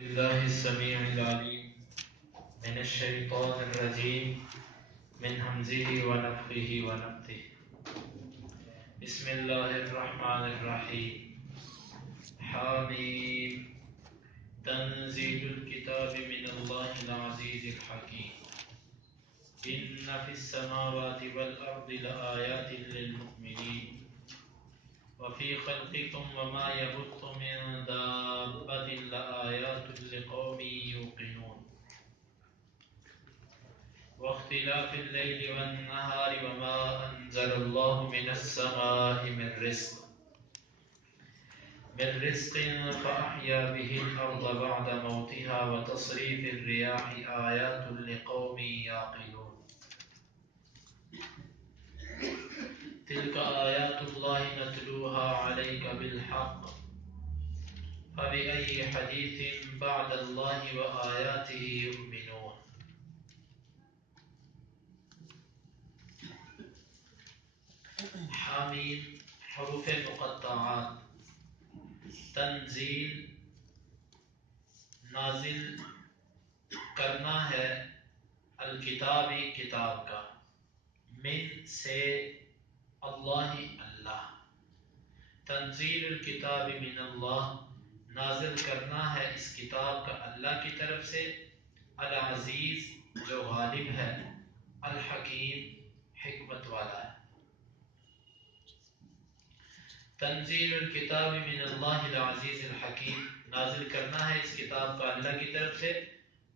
الله السميع العليم من الشيطان الرجيم من همزه ونفخه ونفثه. بسم الله الرحمن الرحيم. حاميم تنزيل الكتاب من الله العزيز الحكيم. إن في السماوات والأرض لآيات للمؤمنين وفي خلقكم وما يبث من دابة لآيات لقوم يوقنون واختلاف الليل والنهار وما أنزل الله من السماء من رزق فأحيا به الأرض بعد موتها وتصريف الرياح آيات لقوم يعقلون تلك آيات الله نتلوها عليك بالحق فبأي حديث بعد الله وآياته يؤمنون. حامیم حروف مقطعات. تنزیل نازل کرنا ہے الکتاب کتاب کا، من سے اللہ اللہ، تنزیل الکتاب من اللہ نازل کرنا ہے اس کتاب کا اللہ کی طرف سے، العزیز جو غالب ہے، الحکیم حکمت والا ہے۔ تنزیل الکتاب من اللہ العزیز الحکیم نازل کرنا ہے اس کتاب کا اللہ کی طرف سے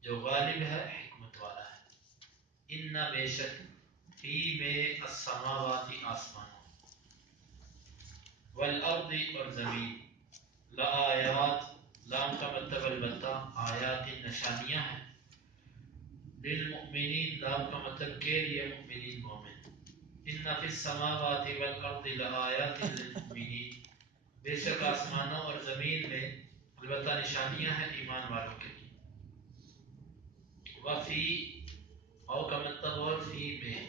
جو غالب ہے حکمت والا ہے۔ ان بے شک فی میں السماواتی آسمانوں، والارض اور زمین، لآیات لام کا مطلب البتہ، آیات نشانیاں ہیں، للمؤمنین لام کا مطلب کے لیے مؤمنین مومن، ان فی السماوات والارض لآیات للمؤمنین بے شک آسمانوں اور زمین میں البتہ نشانیاں ہیں ایمان والوں کے لیے۔ وفی او کا مطلب اور فی میں،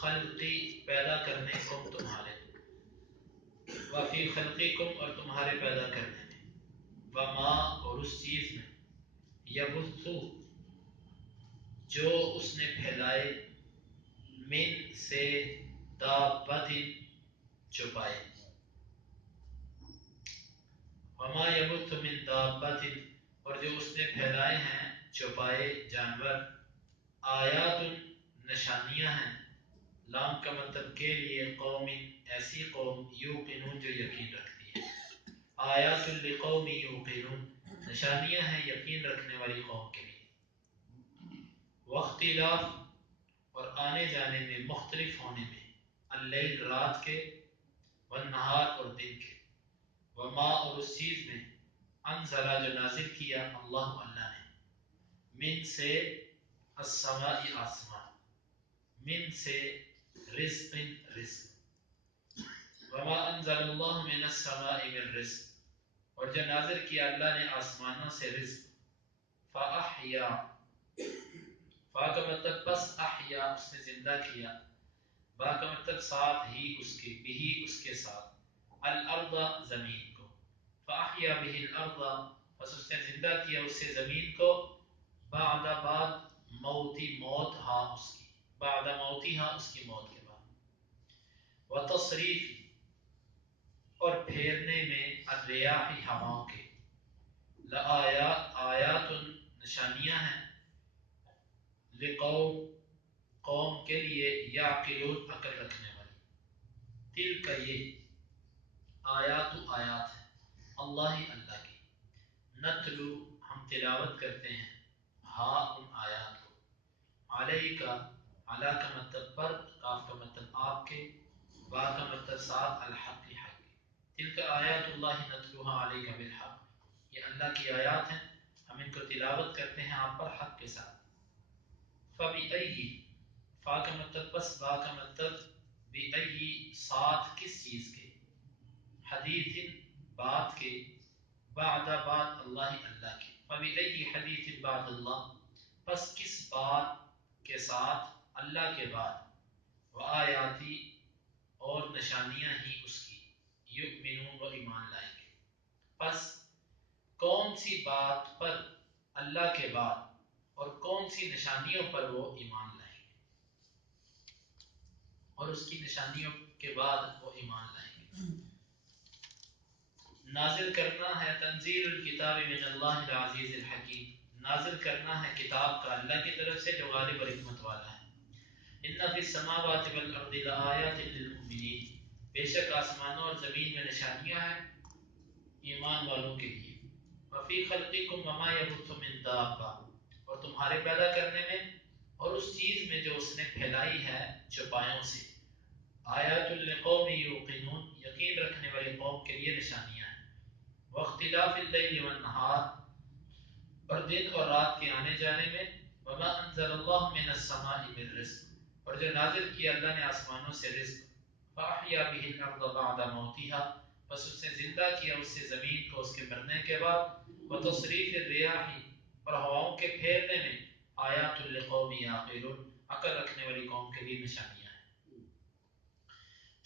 خلقی پیدا کرنے کو تمہارے، وفی خلقکم اور تمہارے پیدا کرنے میں، وما اور اس چیز میں، یبث جو اس نے پھیلائے، من سے، دابۃ چوپائے، وما یبث من دابۃ اور جو اس نے پھیلائے ہیں چوپائے جانور، آیات نشانیاں ہیں، لام کا مطلب کے لیے، قوم ایسی قوم، یوقنون جو یقین رکھتی ہے، آیات لقوم یوقنون نشانیاں ہیں یقین رکھنے والی قوم کے لیے۔ واختلاف اور آنے جانے میں، مختلف ہونے میں، اللیل رات کے، والنہار اور دن کے، وما اور اس چیز میں، انزلہ جو نازل کیا اللہ اللہ نے، من سے السماء آسمان، من سے رزق رزق، وما انزل اللہ من السماء من رزق اور جو نازل کیا اللہ نے آسمانوں سے رزق، فاحیا فا کا مطلب بس، احیا اس نے زندہ کیا، با کا مطلب ساتھ ہی اس کے، بھی اس کے ساتھ، الارض زمین کو، فاحیا به الارض پس اس نے زندہ کیا اس سے زمین کو، بعد موتی موت ہاں اس کی، بعد موتی ہاں اس کی موت کے بعد، وتصریف اور پھیرنے میں، الریاح ہواؤں کے، لآیات آیات نشانیاں ہیں، لقوم قوم کے لیے، یعقلون عقل رکھنے والی، تلک یہ، آیات آیات ہیں، اللہ اللہ کی، نتلو ہم تلاوت کرتے ہیں، ہاں ان آیات کو، علیکا علی کا مطلب پر، کاف کا مطلب آپ کے، با کا مطلب ساتھ، الحق حق کے، تلک آیات اللہ نتلوها علیک بالحق یہ اللہ کی آیات ہیں ہم ان کو تلاوت کرتے ہیں آپ پر حق کے ساتھ۔ فبأی فا کا مطلب بس، با کا مطلب بأی ساتھ کس چیز کے، حدیث بات کے، بعد بات اللہ اللہ کے، فبأی حدیث بعد اللہ پس کس بات کے ساتھ اللہ کے بعد، وآیاتی اور نشانیاں ہی اس کی، یؤمنون و ایمان لائیں گے، پس کون سی بات پر اللہ کے بعد اور کون سی نشانیوں پر وہ ایمان لائیں گے، اور اس کی نشانیوں کے بعد وہ ایمان لائیں گے۔ نازل کرنا ہے تنزیل الکتاب من اللہ العزیز الحکیم، نازل کرنا ہے کتاب کا اللہ کی طرف سے جو غالب اور حکمت والا ہے۔ ان فی السماوات والارض لآیات للمؤمنین، بے شک آسمانوں اور زمین میں نشانیاں ہیں ایمان والوں کے لیے۔ وفی خلقکم وما یبث من دابہ، اور تمہارے پیدا کرنے میں اور اس چیز میں جو اس نے پھیلائی ہے چوپایوں سے۔ آیات لقوم یوقنون، یقین رکھنے والی قوم کے لیے نشانیاں ہیں۔ واختلاف اللیل والنہار، اور دن اور رات کے آنے جانے میں۔ وما انزل اللہ من السماء من رزق، اور جو نازل کیا اللہ نے آسمانوں سے رزق۔ فاحیا به الارض بعد موتها، بس اس نے زندہ کیا اس سے زمین کو اس کے مرنے کے بعد۔ وتصریف الریاح، اور ہواؤں کے پھیرنے میں۔ آیات لقوم یعقلون، عقل رکھنے والی قوم کے لیے نشانیاں ہیں۔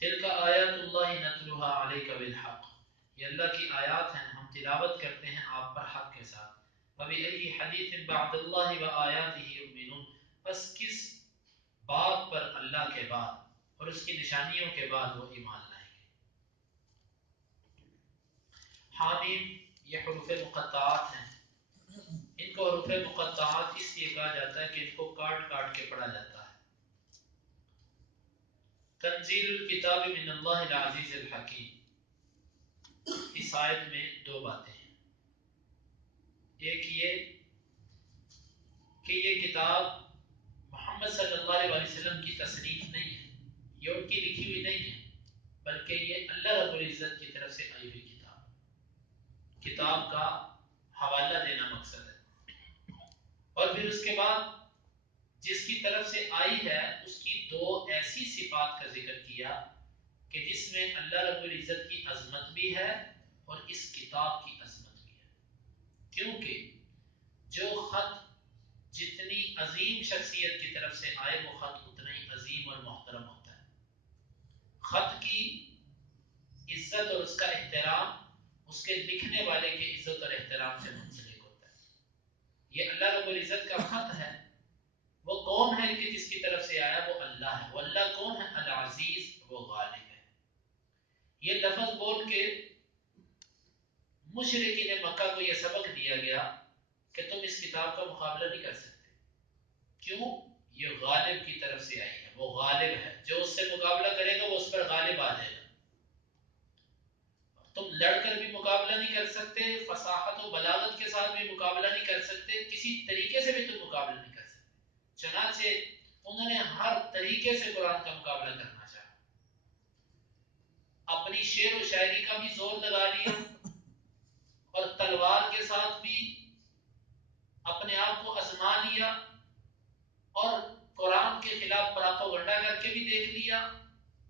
تلک آیات اللہ نتلوها علیک بالحق، یہ اللہ کی آیات ہیں، ہم تلاوت کرتے ہیں آپ پر حق کے ساتھ۔ فبأي حدیث بعد اللہ وآیاتہ یؤمنون، بس کس بات پر اللہ کے بعد اور اس کی نشانیوں کے بعد وہ ایمان لائیں گے۔ حامیم، یہ حروف مقطعات ہیں، ان کو حروف مقطعات اس لیے کہا جاتا ہے کہ ان کو کاٹ کاٹ کے پڑھا جاتا ہے۔ تنزیل الکتاب من اللہ العزیز الحکیم، اس آیت میں دو باتیں ہیں۔ ایک یہ کہ یہ کتاب محمد صلی اللہ علیہ وسلم کی تصنیف نہیں ہے، یہ ان کی لکھی ہوئی نہیں ہے، بلکہ یہ اللہ رب العزت کی طرف سے آئی ہوئی کتاب، کتاب کا حوالہ دینا مقصد ہے۔ اور پھر اس کے بعد جس کی طرف سے آئی ہے اس کی دو ایسی صفات کا ذکر کیا کہ جس میں اللہ رب العزت کی عظمت بھی ہے اور اس کتاب کی عظمت بھی ہے، کیونکہ جو خط جتنی عظیم شخصیت کی طرف سے آئے وہ خط اتنا ہی عظیم اور محترم ہوتا ہے۔ خط کی عزت اور اس کا احترام اس کے لکھنے والے کی عزت اور احترام سے منسلک ہوتا ہے۔ یہ اللہ رب العزت کا خط ہے، وہ کون ہے کہ جس کی طرف سے آیا؟ وہ اللہ ہے۔ وہ اللہ کون ہے؟ العزیز، وہ غالب ہے۔ یہ لفظ بول کے مشرکین مکہ کو یہ سبق دیا گیا کہ تم اس کتاب کا مقابلہ نہیں کر سکتے، کیوں؟ یہ غالب کی طرف سے آئی ہے، وہ غالب ہے، جو اس سے مقابلہ کرے گا وہ اس پر غالب آ جائے گا۔ تم لڑ کر بھی مقابلہ نہیں کر سکتے، فصاحت و بلاغت کے ساتھ بھی مقابلہ نہیں کر سکتے، کسی طریقے سے بھی تم مقابلہ نہیں کر سکتے۔ چنانچہ انہوں نے ہر طریقے سے قرآن کا مقابلہ کرنا چاہا، اپنی شعر و شاعری کا بھی زور لگا لیا اور تلوار کے ساتھ بھی اپنے آپ کو آزما لیا، اور قرآن کے خلاف پراپیگنڈا کر کے بھی دیکھ لیا،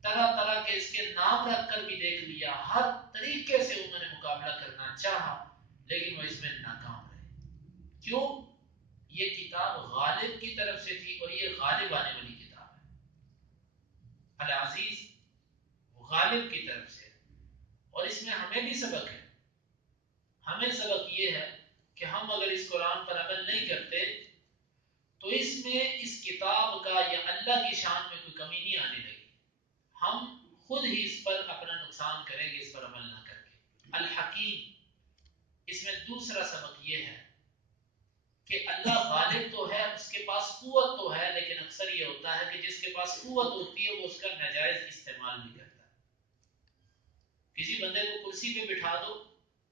طرح طرح کے اس کے نام رکھ کر بھی دیکھ لیا، ہر طریقے سے انہوں نے مقابلہ کرنا چاہا لیکن وہ اس میں ناکام رہے۔ کیوں؟ یہ کتاب غالب کی طرف سے تھی اور یہ غالب آنے والی کتاب ہے۔ العزیز وہ غالب کی طرف سے، اور اس میں ہمیں بھی سبق ہے۔ ہمیں سبق یہ ہے کہ ہم اگر اس قرآن پر عمل نہیں کرتے تو اس میں اس کتاب کا یا اللہ کی شان میں کوئی کمی نہیں آنے لگی، ہم خود ہی اس پر اپنا نقصان کریں گے اس پر عمل نہ کر کے۔ الحکیم، اس میں دوسرا سبق یہ ہے کہ اللہ غالب تو ہے، اس کے پاس قوت تو ہے، لیکن اکثر یہ ہوتا ہے کہ جس کے پاس قوت ہوتی ہے وہ اس کا ناجائز استعمال بھی کرتا ہے۔ کسی بندے کو کرسی پہ بٹھا دو،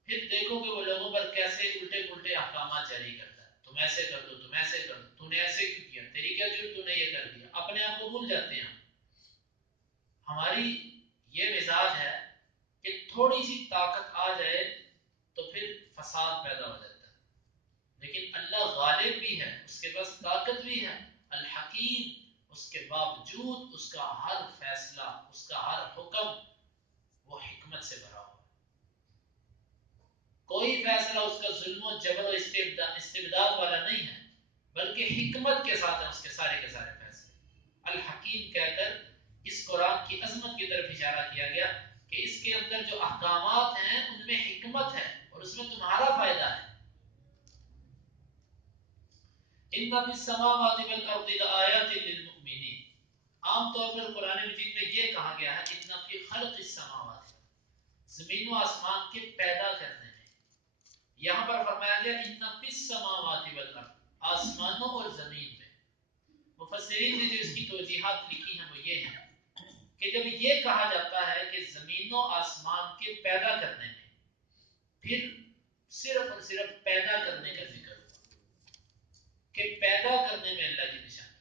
پھر دیکھو کہ وہ لوگوں پر کیسے الٹے پلٹے احکامات جاری کرتا ہے، تم ایسے کر دو، تم ایسے کر دو، تو نے ایسے کیوں کیا، تیری کیا ضرورت، تو نے یہ کر دیا، اپنے آپ کو بھول جاتے ہیں۔ ہماری یہ مزاج ہے کہ تھوڑی سی طاقت آ جائے تو پھر فساد پیدا ہو جاتا ہے، لیکن اللہ غالب بھی ہے، اس کے پاس طاقت بھی ہے، الحکیم، اس کے باوجود اس کا ہر فیصلہ، اس کا ہر حکم وہ حکمت سے بھرا ہوا ہے۔ کوئی فیصلہ اس کا ظلم و جبر و استبداد والا نہیں ہے، بلکہ حکمت کے ساتھ ہیں اس کے سارے فیصلے۔ الحکیم کہہ کر اس قرآن کی عظمت کی طرف اشارہ کیا گیا کہ اس کے اندر جو احکامات ہیں ان میں حکمت ہے اور اس میں تمہارا فائدہ ہے۔ ان فی السماوات والارض لآیات للمؤمنین. عام طور پر قرآن مجید میں یہ کہا گیا ہے ان فی خلق السماوات، زمین و آسمان کے پیدا کرنے میں. یہاں پر فرمایا گیا ان فی السماوات والارض، آسمانوں اور زمین میں. مفسرین نے جو اس کی توجیحات لکھی ہیں وہ یہ ہیں کہ جب یہ کہا جاتا ہے کہ زمین و آسمان کے پیدا کرنے میں، پھر صرف اور صرف پیدا کرنے کا ذکر ہوا کہ پیدا کرنے میں اللہ کی نشانی ہے.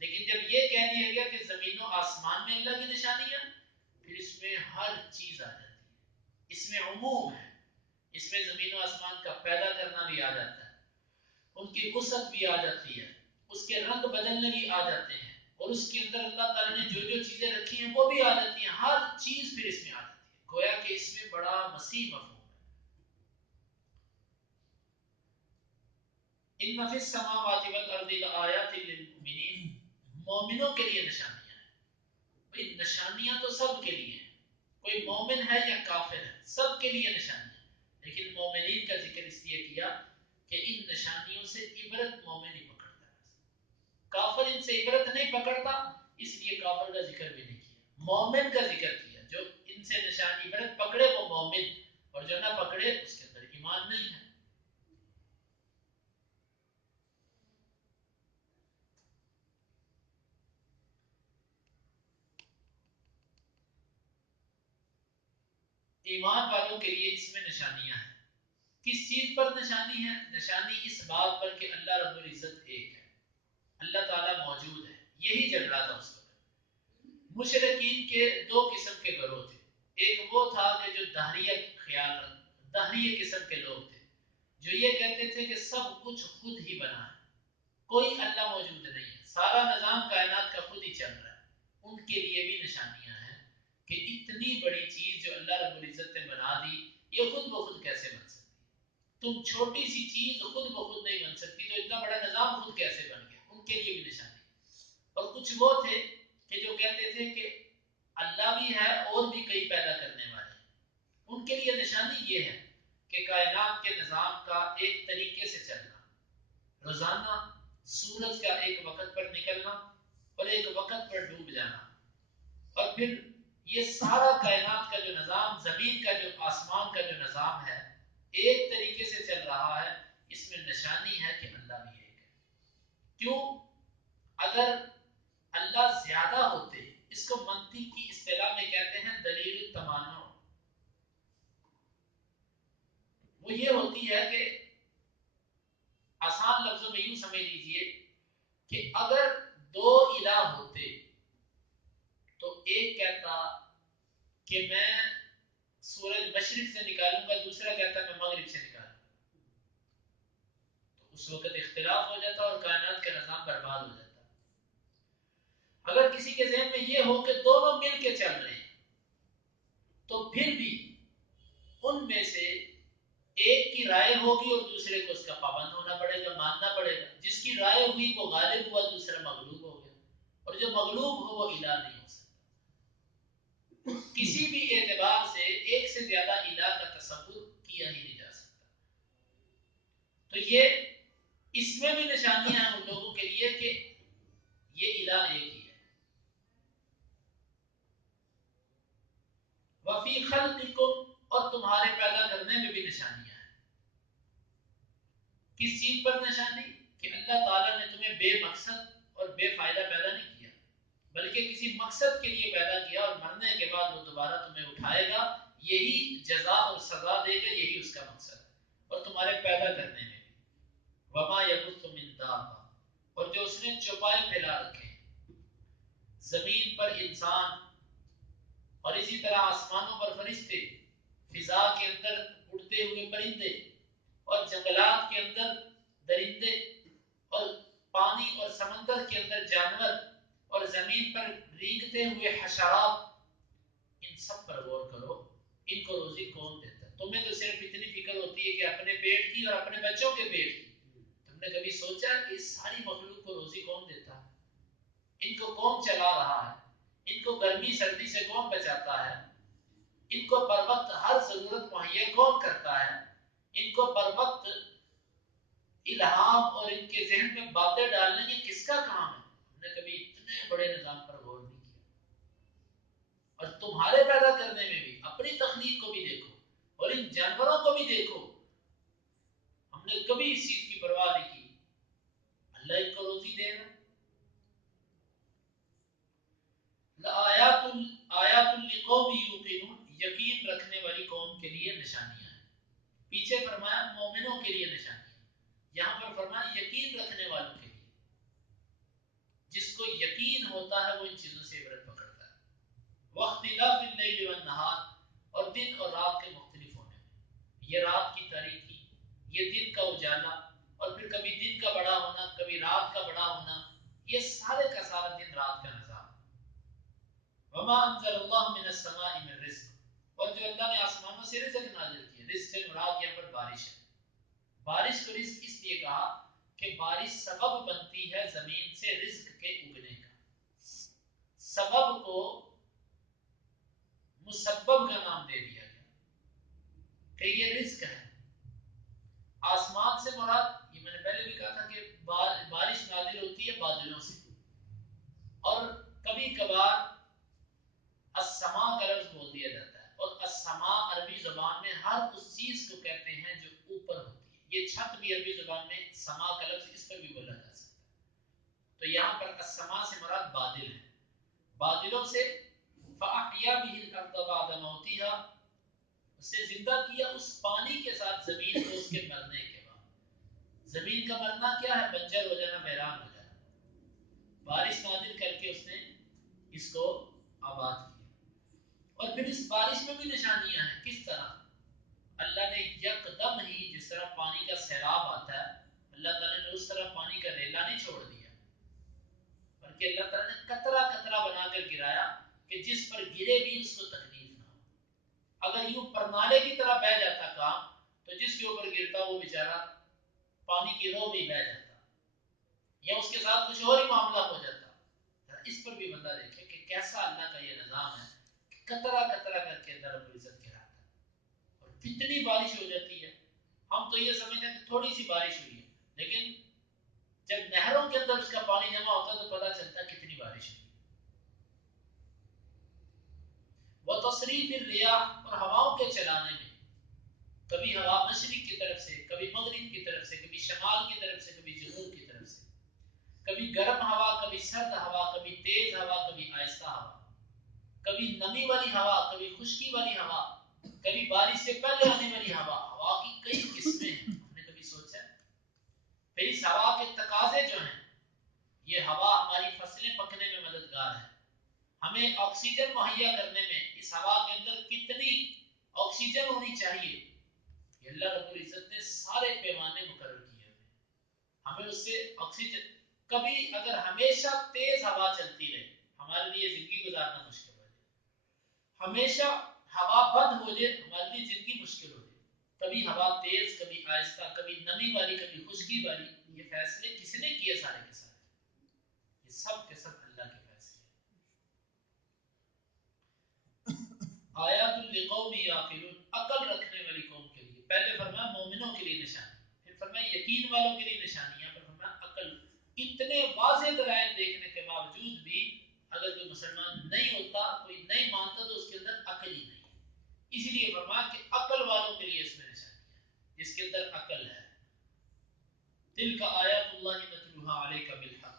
لیکن جب یہ کہہ دیا گیا کہ زمین و آسمان میں اللہ کی نشانی ہے، پھر اس میں ہر چیز آ جاتی ہے، اس میں عموم ہے. اس میں زمین و آسمان کا پیدا کرنا بھی آ جاتا ہے، ان کی وسعت بھی آ جاتی ہے، اس کے رنگ بدلنے بھی آ جاتے ہیں، اور اس کے اندر اللہ تعالیٰ نے جو جو چیزیں رکھی ہیں وہ بھی آ جاتی ہیں. ہر چیز پھر اس میں آ جاتی ہے. گویا کہ اس میں بڑا وسیع مفہوم ہے. ان فی السماوات والارض لآیات للمؤمنین، مومنوں کے لیے نشانیاں ہیں. بھئی نشانیاں تو سب کے لیے ہیں، کوئی مومن ہے یا کافر ہے، سب کے لیے نشانیاں. لیکن مومنین کا ذکر اس لیے کیا کہ ان نشانیوں سے عبرت مومن ہی پکڑتا ہے، کافر ان سے عبرت نہیں پکڑتا، اس لیے کافر کا ذکر بھی نہیں کیا. مومن کا ذکر کیا، جو ان سے نشانی عبرت پکڑے وہ مومن، اور جو نہ پکڑے اس کے اندر ایمان نہیں ہے. ایمان والوں کے لیے اس میں نشانیاں ہیں. کس چیز پر نشانی ہے؟ نشانی اس بات پر کہ اللہ رب العزت ایک ہے، اللہ تعالیٰ موجود ہے. یہی چل رہا تھا اس وقت. مشرکین کے دو قسم کے گروہ تھے. ایک وہ تھا کہ جو دہریہ قسم کے لوگ تھے، جو یہ کہتے تھے کہ سب کچھ خود ہی بنا ہے، کوئی اللہ موجود نہیں ہے، سارا نظام کائنات کا خود ہی چل رہا ہے. ان کے لیے بھی نشانیاں ہیں کہ اتنی بڑی چیز جو اللہ رب العزت نے بنا دی، یہ خود بخود کیسے بن سکتی؟ تم چھوٹی سی چیز خود بخود نہیں بن سکتی، تو اتنا بڑا نظام خود کیسے بن گیا؟ ان کے لیے بھی نشانی. اور کچھ وہ تھے کہ جو کہتے تھے کہ اللہ بھی ہے اور بھی کئی پیدا کرنے والے ہیں. ان کے لیے نشانی یہ ہے کہ کائنات کے نظام کا ایک طریقے سے چلنا، روزانہ سورج کا ایک وقت پر نکلنا اور ایک وقت پر ڈوب جانا، اور پھر یہ سارا کائنات کا جو نظام، زمین کا جو، آسمان کا جو نظام ہے، ایک طریقے سے چل رہا ہے. اس میں نشانی ہے کہ اللہ بھی ایک ہے. کیوں؟ اگر اللہ زیادہ ہوتے، اس کو منطق کی اصطلاح میں کہتے ہیں دلیل التمانع. وہ یہ ہوتی ہے کہ آسان لفظوں میں یوں سمجھ لیجئے کہ اگر دو الہ ہوتے تو ایک کہتا کہ میں سورج مشرق سے نکالوں گا، دوسرا کہتا میں مغرب سے نکالوں گا، تو اس وقت اختلاف ہو جاتا اور کائنات کا نظام برباد ہو جاتا. اگر کسی کے ذہن میں یہ ہو کہ دونوں مل کے چل رہے ہیں، تو پھر بھی ان میں سے ایک کی رائے ہوگی اور دوسرے کو اس کا پابند ہونا پڑے گا، ماننا پڑے گا. جس کی رائے ہوئی وہ غالب ہوا، دوسرا مغلوب ہو گیا، اور جو مغلوب ہو وہ الہ نہیں ہو سکتا. کسی بھی اعتبار سے ایک سے زیادہ الہ کا تصور کیا ہی نہیں جا سکتا. تو یہ اس میں بھی نشانیاں ہیں ان لوگوں کے لیے کہ یہ الہ ایک ہی ہے. وفی خلقکم، اور تمہارے پیدا کرنے میں بھی نشانیاں ہیں. کس چیز پر نشانی؟ کہ اللہ تعالیٰ نے تمہیں بے مقصد اور بے فائدہ پیدا نہیں کیا، بلکہ کسی مقصد کے لیے پیدا کیا، اور مرنے کے بعد وہ دوبارہ تمہیں اٹھائے گا، یہی جزا اور سزا دے گا، یہی اس کا مقصد ہے. اور تمہارے پیدا کرنے میں بھی وما یبث من دابہ، اور جو اس نے چوپائے پھیلا رکھے ہیں زمین پر انسان، اور اسی طرح آسمانوں پر فرشتے، فضا کے اندر اڑتے ہوئے پرندے، اور جنگلات کے اندر درندے، اور پانی اور سمندر کے اندر جانور، اور زمین پر رینگتے ہوئے حشرات. ان سب پر غور کرو، ان کو روزی کون دیتا ہے؟ تمہیں تو صرف اتنی فکر ہوتی ہے کہ اپنے پیٹ کی اور اپنے بچوں کے پیٹ کی. تم نے کبھی سوچا کہ اس ساری مخلوق کو روزی کون دیتا ہے؟ ان کو کون چلا رہا ہے؟ ان کو گرمی سردی سے کون بچاتا ہے؟ ان کو پر وقت ہر ضرورت مہیا کون کرتا ہے؟ ان کو پر وقت الہام اور ان کے ذہن میں باتیں ڈالنے یہ کس کا کام ہے؟ ہم نے کبھی اتنے بڑے نظام پر غور نہیں کیا. اور تمہارے پیدا کرنے میں بھی اپنی تخلیق کو بھی دیکھو اور ان جانوروں کو بھی دیکھو. ہم نے کبھی اس چیز کی پرواہ نہیں کی. اللہ ان کو روزی دے رہا. آیات لقوم یوقنون، یقین رکھنے والی قوم کے لیے نشانیاں ہیں. پیچھے فرمایا مومنوں کے لیے نشانیاں، یہاں پر فرمایا یقین رکھنے والوں کے لیے. جس کو یقین ہوتا ہے وہ ان چیزوں سے عبرت پکڑتا ہے. واختلاف اللیل والنہار، اور دن اور رات کے مختلف ہونے میں. یہ رات کی تاریکی، یہ دن کا اجالا، اور پھر کبھی دن کا بڑا ہونا، کبھی رات کا بڑا ہونا، یہ سارے کا سارا دن رات کا نظام. وما انزل اللہ من السماء من رزق، اور جو اللہ نے آسمانوں سے رزق نازل کیا. رزق سے مراد یہاں پر بارش ہے. بارش کو رزق اس لیے کہا کہ بارش سبب بنتی ہے زمین سے رزق کے اگنے کا. سبب کو مسبب کا نام دے دیا گیا کہ یہ رزق ہے. آسمان سے مراد، یہ میں نے پہلے بھی کہا تھا کہ بارش نازل ہوتی ہے بادلوں سے، اور کبھی کبھار السما کا لفظ بول دیا جاتا ہے. اور السما عربی زبان میں ہر اس چیز کو کہتے ہیں جو اوپر ہوتی ہے. یہ چھت بھی عربی زبان میں سما کا لفظ اس پر بھی بولا جا سکتا ہے. تو یہاں پر السما سے مراد بادل ہے. بادلوں سے فَأَحْيَا بِهِ الْأَرْضَ بَعْدَ مَوْتِهَا، اسے زندہ کیا اس پانی کے ساتھ زمین کو اس کے مرنے کے بعد. زمین کا مرنا کیا ہے؟ بنجر ہو جانا، ویران ہو جانا. بارش نازل کر کے اس نے اس کو آباد کیا. اور پھر اس بارش میں بھی نشانیاں ہیں. کس طرح؟ اللہ نے یکدم ہی، جس طرح پانی کا سیلاب آتا ہے، اللہ تعالیٰ نے اس طرح پانی کا ریلا نہیں چھوڑ دیا، بلکہ اللہ تعالیٰ نے قطرہ قطرہ بنا کر گرایا کہ جس پر گرے بھی اس کو تکلیف نہ ہو. اگر یوں پرنالے کی طرح بہ جاتا کام، تو جس کے اوپر گرتا وہ بیچارہ پانی کی رو میں بہ جاتا، یا اس کے ساتھ کچھ اور ہی معاملہ ہو جاتا. اس پر بھی بندہ دیکھے کہ کیسا اللہ کا یہ نظام ہے، قطرہ قطرہ کر کے اللہ رب العزت گراتا ہے اور کتنی بارش ہو جاتی ہے. ہم تو یہ سمجھتے ہیں کہ تھوڑی سی بارش ہوئی ہے، لیکن جب نہروں کے اندر اس کا پانی جمع ہوتا ہے تو پتہ چلتا ہے کتنی بارش ہوئی. وتصریف الریاح، اور ہواؤں کے چلانے میں. کبھی ہوا مشرق کی طرف سے، کبھی مغرب کی طرف سے، کبھی شمال کی طرف سے، کبھی جنوب کی طرف سے. کبھی گرم ہوا، کبھی سرد ہوا، کبھی تیز ہوا، کبھی آہستہ ہوا. کبھی نمی والی ہوا، کبھی خشکی والی ہوا، کبھی بارش سے پہلے آنے والی ہوا. ہوا کی کئی قسمیں ہیں، ہم نے کبھی سوچا ہے؟ پھر اس ہوا کے تقاضے جو ہیں، یہ ہوا ہماری فصلیں پکنے میں مددگار ہے. ہمیں آکسیجن مہیا کرنے میں اس ہوا کے اندر کتنی آکسیجن ہونی چاہیے، یہ اللہ رب العزت نے سارے پیمانے مقرر کیے ہیں. ہمیں اس سے آکسیجن، کبھی اگر ہمیشہ تیز ہوا چلتی رہے ہمارے لیے زندگی گزارنا مشکل ہو جائے. ہمیشہ ہوا بند ہو جائے ہمارے لیے زندگی مشکل ہو جائے. کبھی ہوا تیز، کبھی آہستہ، کبھی نمی والی، کبھی خشکی والی. یہ فیصلے کس نے کیے؟ سارے کے سارے یہ سب کے سب اللہ کے فیصلے. آیات لقوم یعقلون، عقل رکھنے والی قوم کے لیے. پہلے فرمایا مومنوں کے لیے نشانی، پھر فرمایا یقین والوں کے لیے نشانیاں، پھر فرمایا عقل. اتنے واضح دلائل دیکھنے کے باوجود بھی اگر کوئی مسلمان نہیں ہوتا، کوئی نہیں مانتا، تو اس کے اندر عقل ہی نہیں ہے. اسی لیے فرمایا کہ عقل والوں کے لیے اس میں نشانیاں، جس کے اندر عقل ہے. تلک آیات اللہ نتلوها علیک بالحق،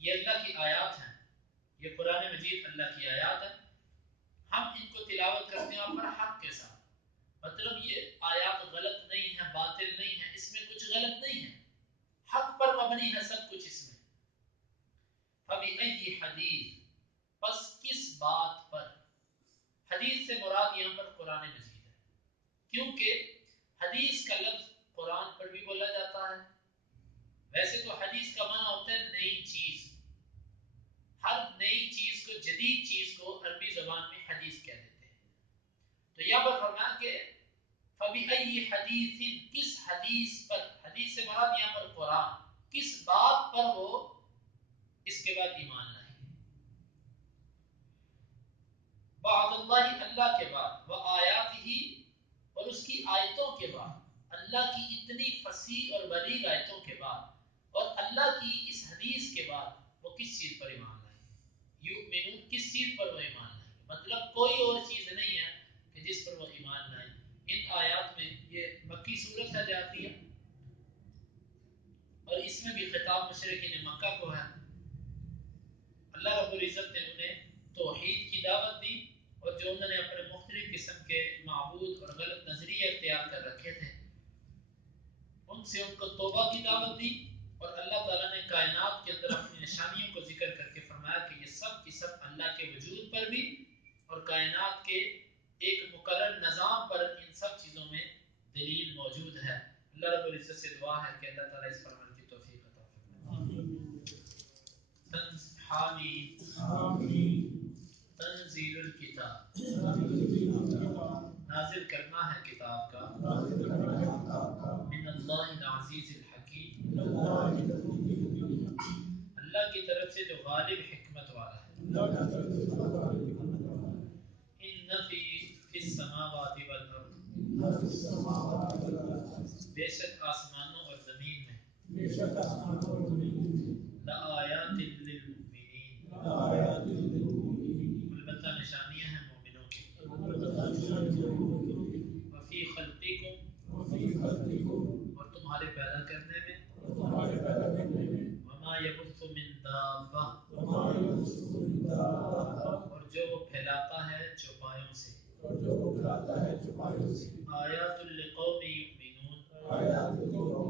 یہ اللہ کی آیات ہیں، یہ قرآن مجید اللہ کی آیات ہیں. ہم ان کو تلاوت کرتے ہیں پر حق کے ساتھ. مطلب یہ آیات غلط نہیں ہے، باطل نہیں ہے، اس میں کچھ غلط نہیں ہے، حق پر مبنی ہے سب کچھ اس میں. فبأي حدیث، پس کس بات پر. حدیث سے مراد یہاں پر قرآن مجید ہے، کیونکہ حدیث کا لفظ قرآن پر بھی بولا جاتا ہے. ویسے تو حدیث کا معنی ہوتا ہے نئی چیز. ہر نئی چیز کو، جدید چیز کو عربی زبان میں حدیث کہہ دیتے ہیں. تو یہاں پر فرمایا کہ فبأي حدیث، کس حدیث پر. حدیث سے مراد یہاں پر قرآن، کس بات پر وہ اس کے بعد ایمان لائیں گے. بعد اللہ، اللہ کے بعد، وآیاتہ، اور اس کی آیتوں کے بعد. اللہ کی اتنی فصیح اور بلیغ آیتوں کے بعد اور اللہ کی اس حدیث کے بعد وہ کس چیز پر ایمان لائیں گے؟ یؤمنون کس چیز پر وہ ایمان لائیں گے؟ مطلب کوئی اور چیز نہیں ہے کہ جس پر وہ ایمان لائیں۔ ان آیات میں یہ مکی صورت ہے جاتی ہے اور اس میں بھی خطاب مشرکین مکہ کو ہے۔ اللہ رب العزت نے انہیں توحید کی دعوت دی اور جو انہوں نے اپنے مختلف قسم کے معبود اور غلط نظریے اختیار کر رکھے تھے ان سے ان کو توبہ کی دعوت دی، اور اللہ تعالیٰ نے کائنات کے اندر اپنی نشانیوں کو ذکر کر کے فرمایا کہ یہ سب کی سب اللہ کے وجود پر بھی اور کائنات کے ایک مقرر نظام پر ان سب چیزوں میں دلیل موجود ہے۔ اللہ رب العزت سے دعا ہے کہ اللہ تعالیٰ اس پر عمل کی توفیق عطا فرمائے۔ حامیم تنزیل الکتاب، نازل کرنا ہے کتاب کا، من اللہ العزیز الحکیم، اللہ کی طرف سے جو غالب حکمت والا ہے۔ ان فی السماوات والارض، بے شک آسمانوں اور زمین میں، لآیات للمؤمنین، البتہ نشانیاں ہیں مومنوں کی، وفی خلقکم، اور تمہارے پیدا کرنے میں، وما یبث من دابہ، اور جو وہ پھیلاتا ہے چوپایوں سے، آیات لقوم یؤمنون، آیات لقوم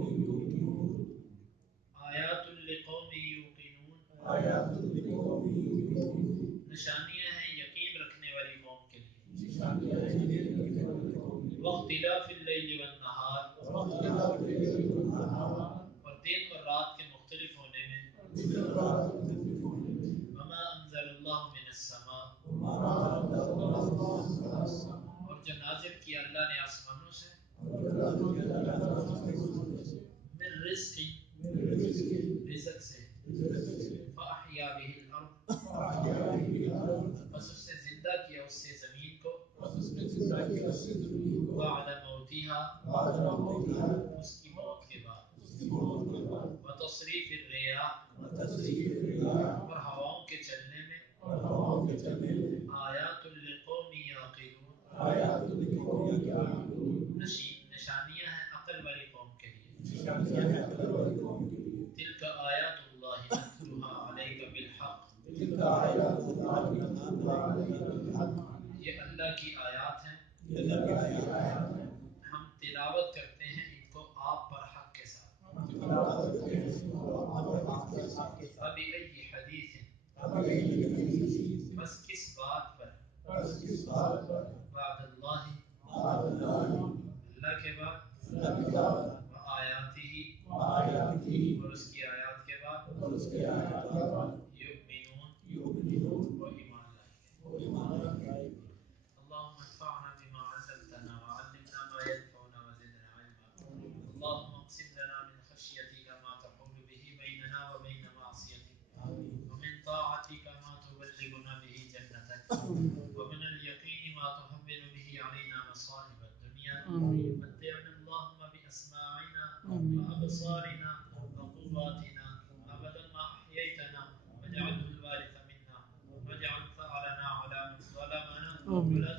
یوقنون، نشانیاں ہیں یقین رکھنے والی قوم کے لیے، واختلاف اللیل والنہار، اور دن اور رات کے مختلف ہونے میں، وما انزل اللہ من السماء، اور جو نازل کیا اللہ نے آسمانوں سے، من رزق، رزق سے، فاحیا به الارض، بس اس نے زندہ کیا اس سے زمین کو، بعد موتها، اس کی موت کے بعد، وتصریف الریاح، اور ہواؤں کے چلنے میں، آیات لقوم یعقلون، نشانیاں ہیں عقل والی قوم کے لیے، تلک آیات اللہ نتلوها علیک بالحق، یہ اللہ کی آیات ہیں، ہم تلاوت کرتے ہیں ان کو آپ پر حق کے ساتھ، فبأی حدیث، بس کس بات پر، بعد اللہ، اللہ کے بعد، وآیاتہ، اور اس کی آیات کے بعد، یؤمنون، وہ ایمان لائیں گے۔ اللهم انفعنا بما علمتنا وعلمنا ما ينفعنا وزدنا علما، اللهم اقسم لنا من خشيتك ما تحول به بيننا وبين معصيتك، ومن طاعتك ما تبلغنا به جنتك، ومن اليقين ما تهون به علينا مصائب الدنيا، متعنا اللهم بأسماعنا وأبصارنا وقواتنا أبدا ما أحييتنا، واجعله الوارث منا، واجعل ثأرنا على من ظلمنا، ولا